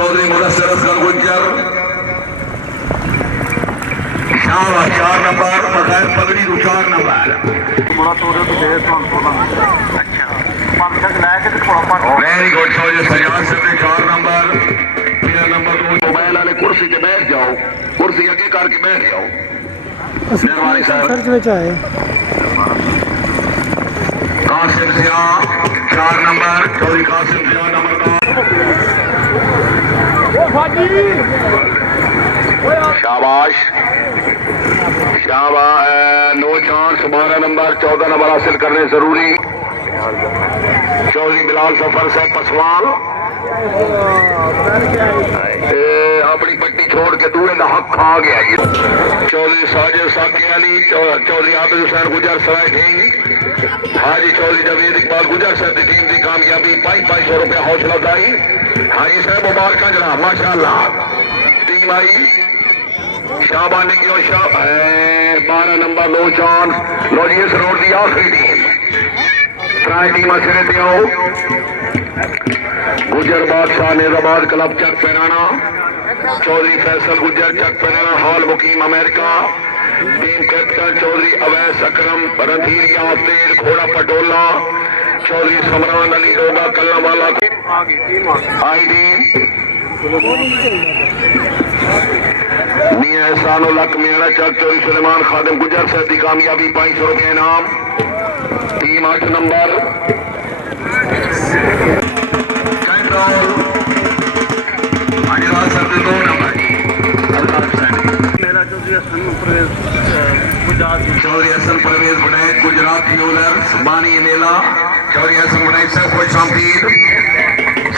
Chaudhary Mudassir Asghar Gujjar Shah 4 number बगैर पगड़ी तो 4 number very good Chaudhary Sajjad Singh 4 number 3 number mobile वाले कुर्सी पे बैठ जाओ कुर्सी अगे करके बैठ जाओ मेहरबानी sir Qasim Siya 4 number Chaudhary Qasim Siya number शाबाश शाबाश नो चांस 12 नंबर 14 नंबर हासिल करने जरूरी चौधरी बिलाल सफर से पसवाल अपनी पट्टी छोड़ के दूर का हक खा गया ये चौधरी साजिद साकी अली चौधरी आबिद हुसैन गुजर सराय ढींग हाजी चौधरी जवेद इकबाल गुजर साहब की टीम की कामयाबी 500 रुपया हौसला अफजाई हाजी साहब मुबारक जनाब माशाअल्लाह टीम आई शाबाश ने की 12 नंबर नो चांस लो जी इस रोड की आखिरी टीम त्राई टीम सिरे ते आओ गुजर बादशाह निजाबाद क्लब चक पैराना चौधरी फैसल गुजर चक पैराना हॉल मुकीम America team captain Chaudhry Awais Akram Randhir याफेर घोड़ा पटोला चौधरी समरान अली लोगा कल्लावाला आई टीम मियां एहसानुल हक मियां चक चौधरी सुलेमान खादिम गुजर साहब की कामयाबी 500 रुपया इनाम टीम 8 नंबर चौधरी हसन परवेज बनाए गुजरात ज्वेलर्स बानी मेला चौधरी हसन बनाए सब कोई शामपीर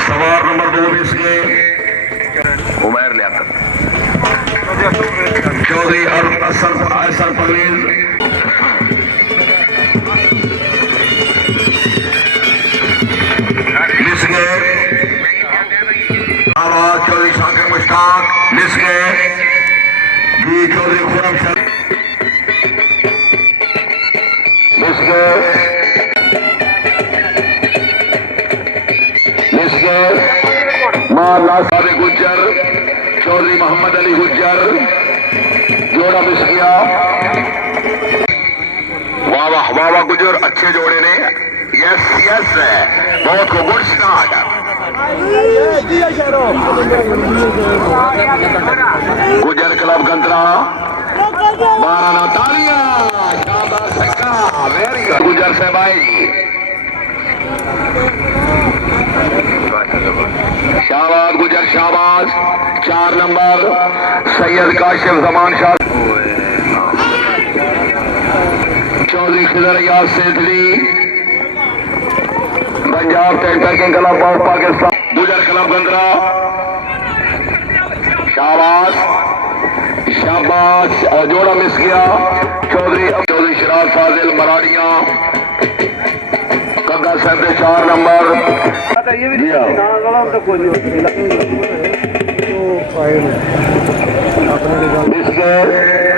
सवार नंबर 2 में इसके उमैर लियाकत चौधरी हसन परवेज मिस गए चौधरी शाकिर मुश्ताक मिस गए जी चौधरी खुरम शर मिस गए माला सादे गुज्जर चौधरी मोहम्मद अली गुज्जर जोड़ा मिस गया वाह वाह वाह वाह गुज्जर अच्छे जोड़े ने यस यस बहुत को गुड स्टार्ट गुजर क्लब गंदरा 12 तालियां शाबाश वेरी गुड गुजर साहब आई शाबाश गुजर शाबाश 4 नंबर सैयद काशिफ जमान शाह चौधरी खिदर याद सेठली पंजाब टेंटरकिंग क्लब ऑफ पाकिस्तान गुजर क्लब गंदरा शाबाश शाबाश जोड़ा मिस गया चौधरी शराब फाजिल मराड़िया कग्गा साहब 4 नंबर मिस गए